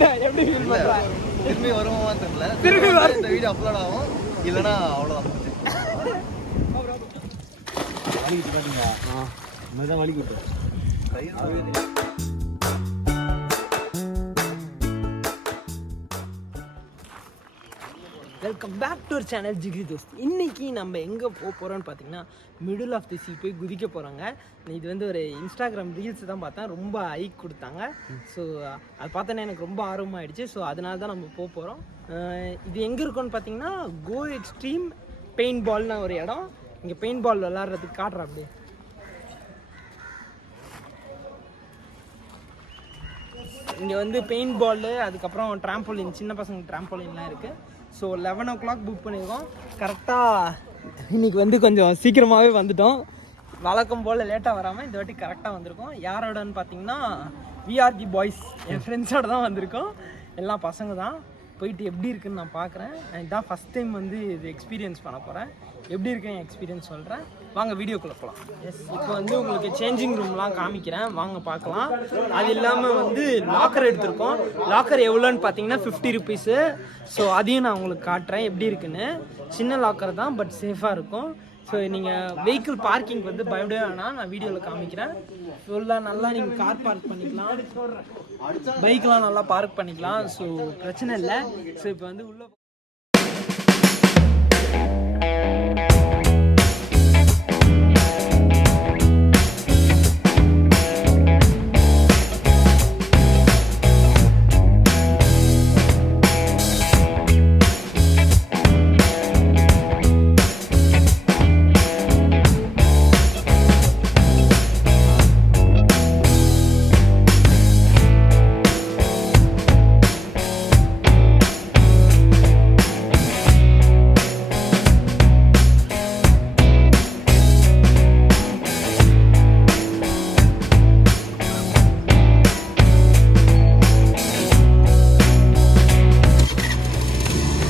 எப்படி ஃபீல் பண்ற? திரும்பி வருமா தெரியல. திரும்பி இந்த வீடியோ அப்லோட் ஆகும், இல்லனா அவ்வளவுதான். வலிக்கிட்டு பாத்தீங்க. இன்னதான் வலிக்கிட்டு. Welcome back to our channel ஜிகிரி தோஸ்த். இன்றைக்கி நம்ம எங்கே போக போகிறோன்னு பார்த்தீங்கன்னா மிடில் ஆஃப் தி சீ போய் குதிக்க போகிறாங்க. இது வந்து ஒரு இன்ஸ்டாகிராம் ரீல்ஸ் தான் பார்த்தேன், ரொம்ப ஹைக் கொடுத்தாங்க. ஸோ அது பார்த்தோன்னே எனக்கு ரொம்ப ஆர்வமாகிடுச்சு. ஸோ அதனால தான் நம்ம போக போகிறோம். இது எங்கே இருக்கோன்னு பார்த்தீங்கன்னா கோ எக்ஸ்ட்ரீம் பெயிண்ட் பால்னு ஒரு இடம். இங்கே பெயிண்ட் பால் விளாட்றதுக்கு காட்டுறேன். அப்படியே இங்கே வந்து பெயிண்ட் பாலு, அதுக்கப்புறம் ட்ராம்போலின், சின்ன பசங்க ட்ராம்போலின்லாம் இருக்குது. ஸோ 11 o'clock புக் பண்ணியிருக்கோம். கரெக்டாக இன்றைக்கி வந்து கொஞ்சம் சீக்கிரமாகவே வந்துட்டோம். வழக்கம் போல் லேட்டாக வராமல் இந்த வாட்டி கரெக்டாக வந்திருக்கோம். யாரோடன்னு பார்த்தீங்கன்னா விஆர்டி பாய்ஸ், என் ஃப்ரெண்ட்ஸோட தான் வந்திருக்கோம். எல்லாம் பசங்க தான். போயிட்டு எப்படி இருக்குன்னு நான் பார்க்குறேன். இதுதான் ஃபஸ்ட் டைம் வந்து இது எக்ஸ்பீரியன்ஸ் பண்ண போகிறேன். எப்படி இருக்குன்னு என் எக்ஸ்பீரியன்ஸ் சொல்கிறேன். வாங்க வீடியோக்குள்ளே போகலாம். எஸ், இப்போ வந்து உங்களுக்கு சேஞ்சிங் ரூம்லாம் காமிக்கிறேன், வாங்க பார்க்கலாம். அது இல்லாமல் வந்து லாக்கர் எடுத்திருக்கோம். லாக்கர் எவ்வளோன்னு பார்த்தீங்கன்னா 50 rupees. ஸோ அதையும் நான் உங்களுக்கு காட்டுறேன் எப்படி இருக்குன்னு. சின்ன லாக்கர் தான், பட் சேஃபாக இருக்கும். ஸோ நீங்கள் வெஹிக்கிள் பார்க்கிங் வந்து பயப்படவே வேணாம், நான் வீடியோவில் காமிக்கிறேன். ஃபுல்லாக நல்லா நீங்கள் கார் பார்க் பண்ணிக்கலாம், பைக்லாம் நல்லா பார்க் பண்ணிக்கலாம். ஸோ பிரச்சனை இல்லை. ஸோ இப்போ வந்து உள்ள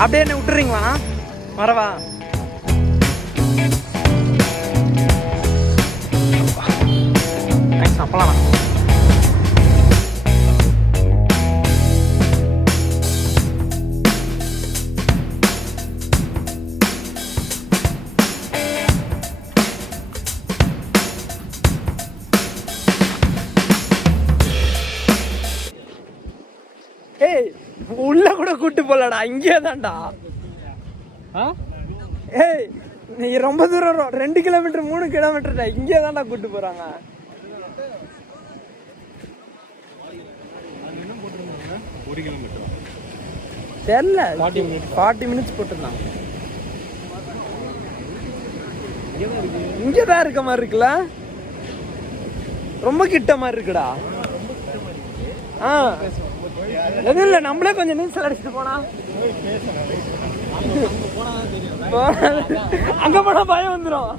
அப்படியே என்ன விட்டுறீங்களா? வரவா? அப்பலாம் ஏய், உள்ள கூட கூட்டு போலடா, இங்கே தான்டா. ஏய், நீ ரொம்ப தூரம், 2 கிலோமீட்டர் 3 கிலோமீட்டர்டா, இங்கே தான்டா கூட்டு போறாங்க. தெரியல, 40 minutes போட்டுருந்தாங்க. இங்கதான் இருக்க மாதிரி இருக்குல்ல, ரொம்ப கிட்ட மாதிரி இருக்குடா. எதுவும் இல்லை, நம்மளே கொஞ்சம் நீச்சல் அடிச்சுட்டு போனா. அங்க போனா பயம் வந்துடும்.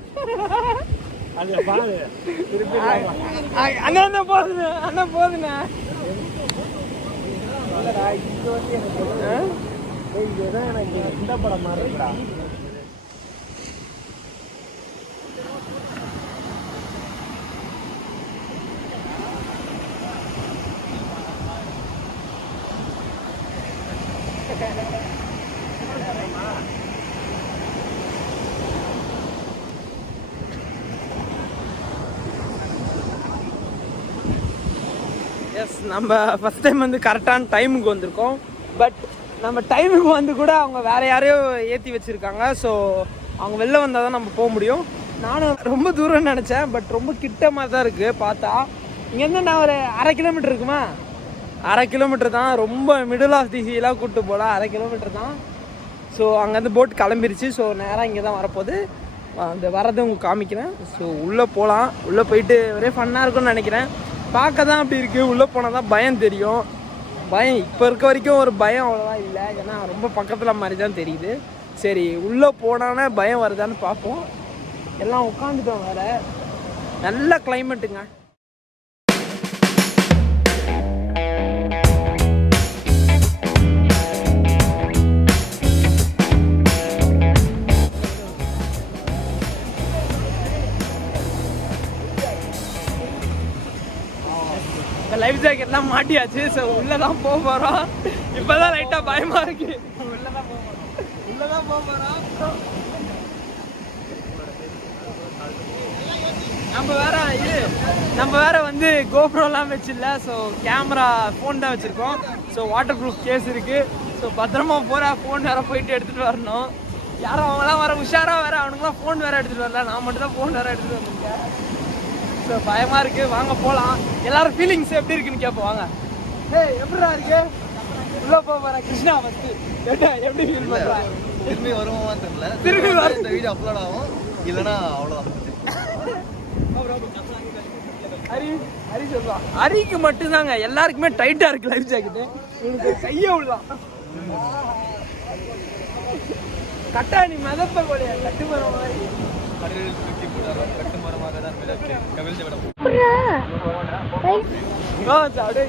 அண்ணா போதுண்ணே, அண்ணா போதுண்ணே. எனக்கு இந்த படம் மாதிரி இருக்கா. எஸ், நம்ம ஃபஸ்ட் டைம் வந்து கரெக்டான டைமுக்கு வந்திருக்கோம். பட் நம்ம டைமுக்கு வந்து கூட அவங்க வேறு யாரையோ ஏற்றி வச்சுருக்காங்க. ஸோ அவங்க வெளில வந்தால் தான் நம்ம போக முடியும். நானும் ரொம்ப தூரம்னு நினச்சேன், பட் ரொம்ப கிட்ட மாதிரி தான் இருக்குது பார்த்தா. இங்கேருந்து நான் ஒரு 1/2 கிலோமீட்டர் இருக்குமா, 1/2 கிலோமீட்டர் தான். ரொம்ப மிடில் ஆஃப் தி சீலாம் கூப்பிட்டு போகல, 1/2 கிலோமீட்டர் தான். ஸோ அங்கேருந்து போட் கிளம்பிருச்சு. ஸோ நேராக இங்கே தான் வரப்போகுது. அந்த வரதை உங்களுக்கு காமிக்கிறேன். ஸோ உள்ளே போகலாம். உள்ளே போயிட்டு ஒரே ஃபன்னாக இருக்கும்னு நினைக்கிறேன். பார்க்க தான் அப்படி இருக்குது, உள்ளே போனால் தான் பயம் தெரியும். பயம் இப்போ இருக்க வரைக்கும் ஒரு பயம் அவ்வளோதான் இல்லை, ஏன்னா ரொம்ப பக்கத்தில் மாதிரி தான் தெரியுது. சரி, உள்ளே போனானே பயம் வருதான்னு பார்ப்போம். எல்லாம் உட்காந்துட்டோம், வேறு நல்ல கிளைமேட்டுங்க. லைஃப் ஜாக்கெட்லாம் எல்லாம் மாட்டியாச்சு. ஸோ உள்ளதான் போக போகிறோம். இப்போதான் லைட்டாக பயமாக இருக்கு. உள்ளதான் போக போகிறோம். நம்ம வேற வந்து கோப்ரோலாம் வச்சில்ல. ஸோ கேமரா ஃபோன் தான் வச்சுருக்கோம். ஸோ வாட்டர் ப்ரூஃப் கேஸ் இருக்குது. ஸோ பத்திரமா போகிற ஃபோன் வேறு போயிட்டு எடுத்துகிட்டு வரணும். யாரும் அவங்களாம் வர உஷாராக வேறு, அவனுக்குலாம் ஃபோன் வேறு எடுத்துகிட்டு வரல. நான் மட்டும் தான் ஃபோன் வேறு எடுத்துகிட்டு வந்திருக்கேன். ஸோ பயமாக இருக்குது. வாங்க போகலாம். எல்லாரும் ஃபீலிங்ஸ் எப்படி இருக்குன்னு கேட்போம். வாங்க. ஏய் எப்படிடா இருக்கு? உள்ளே போக போகிறேன். கிருஷ்ணா ஃபஸ்ட்டு எப்படி ஃபீல் பண்ணுறேன்? திரும்பி வருவோமான்னு தெரியல. திரும்பி இந்த வீடியோ அப்லோட் ஆகும், இல்லைன்னா அவ்வளோதான். ஹரி சொல்லுவான். ஹரிக்கு மட்டும்தாங்க, எல்லாருக்குமே டைட்டா இருக்கு லைஃப் ஜாக்கெட்டு. உனக்கு கைய விடலாம். கட்டா நீ மிதப்ப போலியா கட்டு மரம் மாதிரி.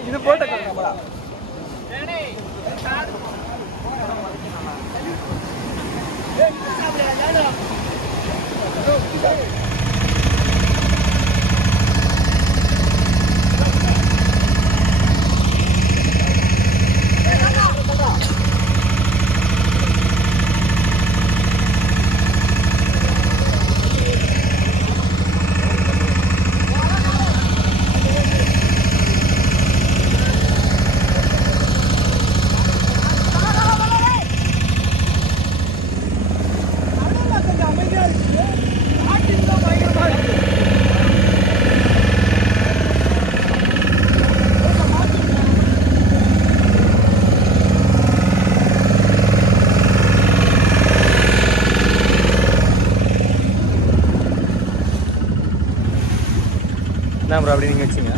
இது போட்ட என்ன ப்ரோ அப்படி நீங்கள் வச்சிங்க?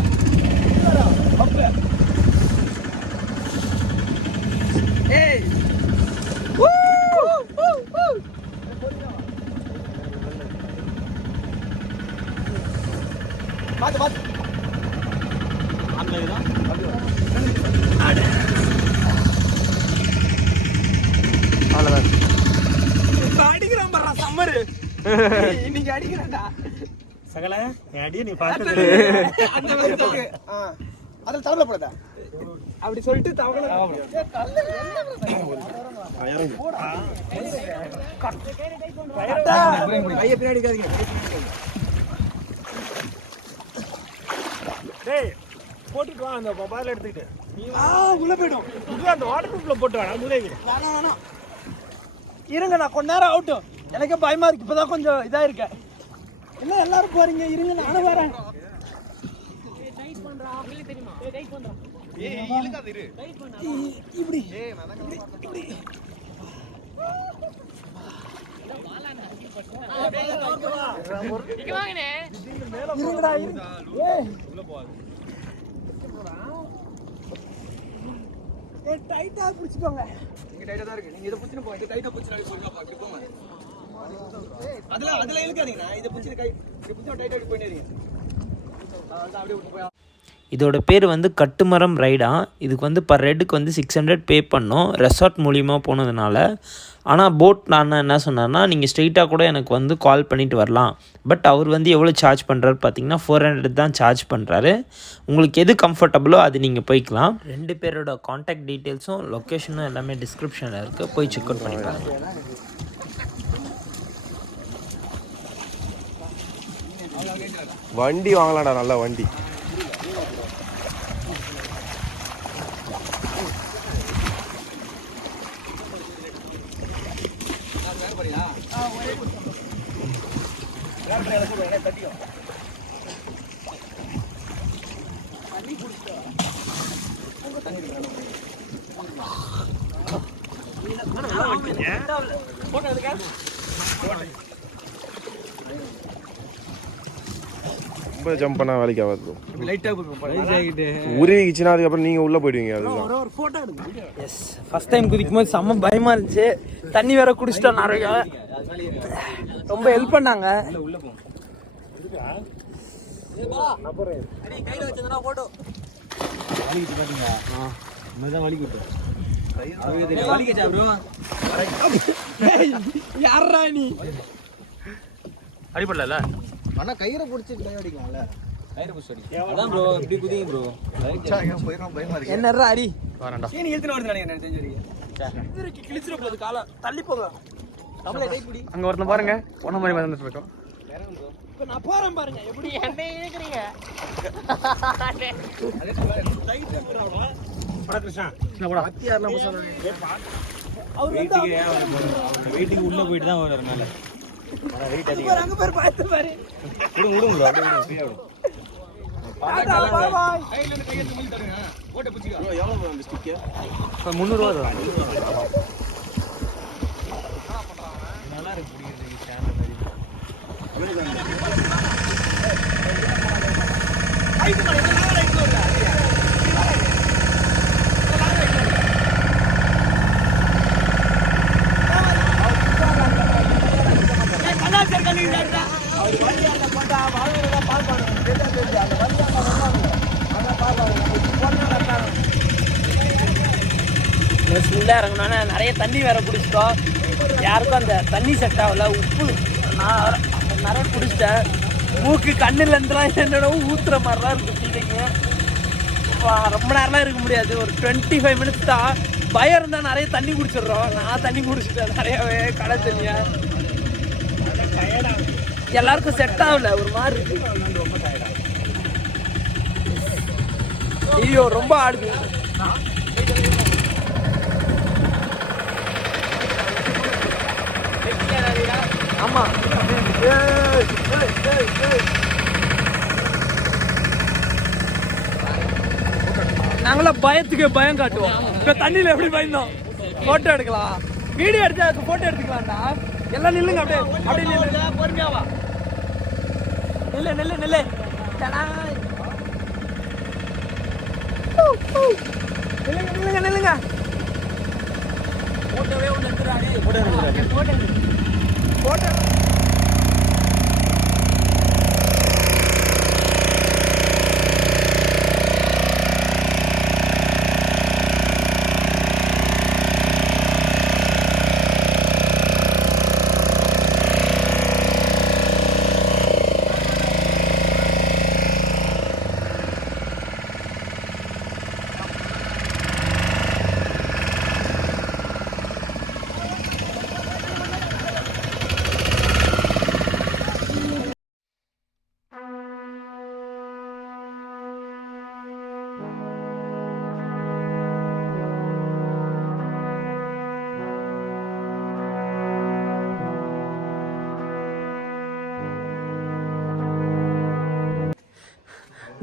அவ்வளோதான். அடிக்கிறான் பாரு சம்மரு. இன்னைக்கு அடிக்கிறான்டா சகல அடியே நீ பார்த்தது அந்த வயசுக்கு. அதில் தவளை போடாதா? அப்படி சொல்லிட்டு தவளை கையை பின்னாடி அடிக்காதீங்க. டேய் போட்டுட்டு வா, அந்த மொபைல் எடுத்துக்கிட்டு உள்ள போயிடும். இது அந்த வாட்டர் ப்ரூஃப்ல போட்டு வா. முதேவி வேணாம் இருங்க, நான் கொஞ்ச நேரம் அவுட்டும். எனக்கே பயமா இருக்கு. இப்பதான் கொஞ்சம் இதா இருக்க. என்ன எல்லாரும் போறீங்க? இருங்க நானும் வரேன். இப்படி இருங்கடா. டைட்டா பிடிச்சிக்கோங்க. இங்க டைட்டா தான் இருக்கு. நீங்க இத புடிச்சிட்டு போங்க. டைட்டா புடிச்சிட்டு போங்க. அப்படி போங்க. அதல இழுக்காதீங்க. இத புடிச்சிட்டு கை இத புடிச்சா டைட்டா அப்படி போயிட்டே இருங்க. அப்படியே விட்டு போய். இதோட பேர் வந்து கட்டுமரம் ரைடா. இதுக்கு வந்து பர் ரெட்டுக்கு வந்து 600 பே பண்ணோம், ரெசார்ட் மூலிமா போனதுனால. ஆனால் போட் நான் என்ன சொன்னார்னா, நீங்கள் ஸ்ட்ரெயிட்டாக கூட எனக்கு வந்து கால் பண்ணிவிட்டு வரலாம். பட் அவர் வந்து எவ்வளோ சார்ஜ் பண்ணுறாரு பார்த்தீங்கன்னா 400 தான் சார்ஜ் பண்ணுறாரு. உங்களுக்கு எது கம்ஃபர்டபுளோ அது நீங்கள் போய்க்கலாம். 2 பேரோட காண்டாக்ட் டீட்டெயில்ஸும் லொக்கேஷனும் எல்லாமே டிஸ்கிரிப்ஷனில் இருக்குது. போய் செக் அவுட் பண்ணிக்கலாம். வண்டி வாங்கலாம்டா, நல்ல வண்டி. ரொம்ப ஜம்ப் பண்ணா வேலைக்கு ஆகாது. உருவிக்கிச்சுன்னா அதுக்கப்புறம் நீங்கள் உள்ளே போயிடுவீங்க. அதுதான். எஸ், ஃபர்ஸ்ட் டைம் குதிக்கும் போது செம்ம பயமாக இருந்துச்சு. தண்ணி வேற குடிச்சிட்டோம் நிறைய. ரொம்ப ஹெல்ப் பண்ணாங்க. யாரா நீ? அடிப்படல ஆனால் கயிறை பிடிச்சி கை அடிக்கலாம்ல. அதான் ப்ரோ இப்படி குதிங்க ப்ரோ போயிடும் பயமா இருக்கு என்னடா அடி வரேன்டா ஏன் இழுத்துன வருது நினைக்கிறேன் எனக்கு தெரிஞ்சு வரைக்கும் கிழிச்சிட போகுது காலை தள்ளி போக நம்மளே கை பிடி அங்க ஒருத்தன் பாருங்க போன மாதிரி வந்துட்டு இருக்கோம் இப்போ நான் போறேன் பாருங்க எப்படி என்ன ஏக்குறீங்க கிருஷ்ணா அவர் வீட்டுக்கு உள்ள போயிட்டு தான் வரனால அங்க பேர் பார்த்து பாரு விடுங்க ப்ரோ அப்படியே ஃப்ரீயா விடுங்க பாய் பாய் எவ்வளோ ப்ரோ அந்த ஸ்டிக்கு 300 ரூபா தான் நல்லா இருக்கு பிடிக்கிறது சேனல் ஃபுல்லாக இறங்கணும்னா நிறைய தண்ணி வேற குடிச்சிட்டோம் யாருக்கும் அந்த தண்ணி செட் ஆகல உப்பு நான் நிறைய குடிச்சிட்டேன் மூக்கு கண்ணுலேருந்துலாம் என்னோட ஊற்றுற மாதிரிலாம் இருக்குது ஃபீலிங்கு ரொம்ப நேரம்லாம் இருக்க முடியாது ஒரு 25 மினிட்ஸ் தான் பயம் இருந்தால் நிறைய தண்ணி குடிச்சிடுறோம் நான் தண்ணி குடிச்சிட்டேன் நிறையாவே கடை தண்ணியா எல்லாருக்கும் செட் ஆகல ஒரு மாதிரி இருக்கு ஐயோ ரொம்ப ஆடுது ஆமா நாங்களாம் பயத்துக்கு பயம் காட்டுவோம் இப்ப தண்ணியில எப்படி பயந்தோம் போட்டோ எடுக்கலாம் வீடியோ எடுத்து அதுக்கு போட்டோ எடுத்துக்கலாம்டா எல்லாம் நில்லுங்க அப்படியே அப்படியே நில்லு பொறுமையாவா நில்லு நில்லு நில்லு நில்லுங்க நில்லுங்க நில்லுங்க போட்டோவே ஒன்று எடுத்துறாங்க போட்டோ போட்டோ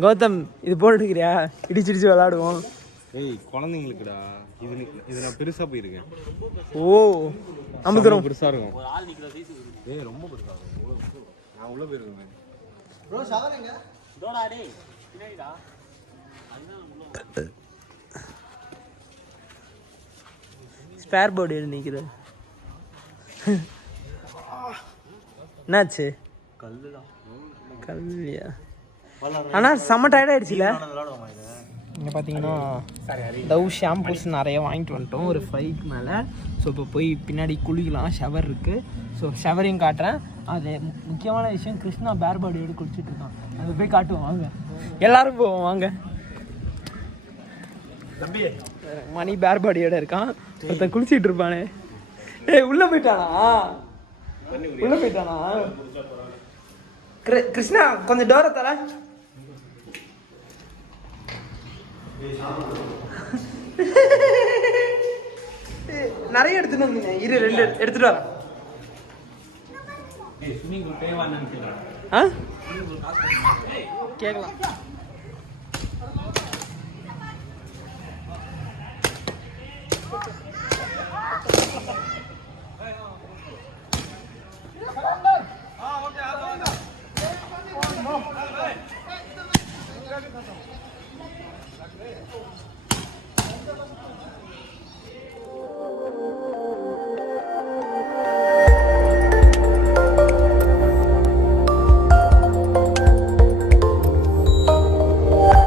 கௌதம் இது போட்டுக்கிறியா இடிச்சிடிச்சு விளாடுவோம் ஏய் குழந்தைங்களுக்குடா இது நான் பெருசா போயிருக்கேன் ஓ நம்ம தூரம் பெருசா இருக்கும் ஏய் ரொம்ப பெருசா இருக்கும் நான் உள்ள போயிருக்கேன் ப்ரோ ஷவர் எங்க டோடா டேய் பின்னாடிடா ஸ்பேர் போர்டு நிக்குது என்னாச்சு கல்லியா ஆனால் செம்ம டயர்ட் ஆயிடுச்சுல இங்கே பார்த்தீங்கன்னா டவ் ஷாம்பூஸ் நிறைய வாங்கிட்டு வந்துட்டோம் ஒரு 5க்கு மேலே ஸோ இப்போ போய் பின்னாடி குளிக்கலாம் ஷவர் இருக்குது ஸோ ஷவரையும் காட்டுறேன் அது முக்கியமான விஷயம் கிருஷ்ணா பேர் பாடியோடு குளிச்சுட்டு இருக்கான் அங்கே போய் காட்டுவோம் வாங்க எல்லாரும் போவோம் வாங்க மணி பேர் பாடியோட இருக்கான் ஒருத்தன் குளிச்சுட்டு இருப்பானே ஏய் உள்ளே போயிட்டானா உள்ளே போயிட்டானா கிருஷ்ணா கொஞ்சம் டோரை தர நிறைய எடுத்துட்டு வந்தீங்க இரு 2 எடுத்துட்டு வரேன் கேட்கலாம்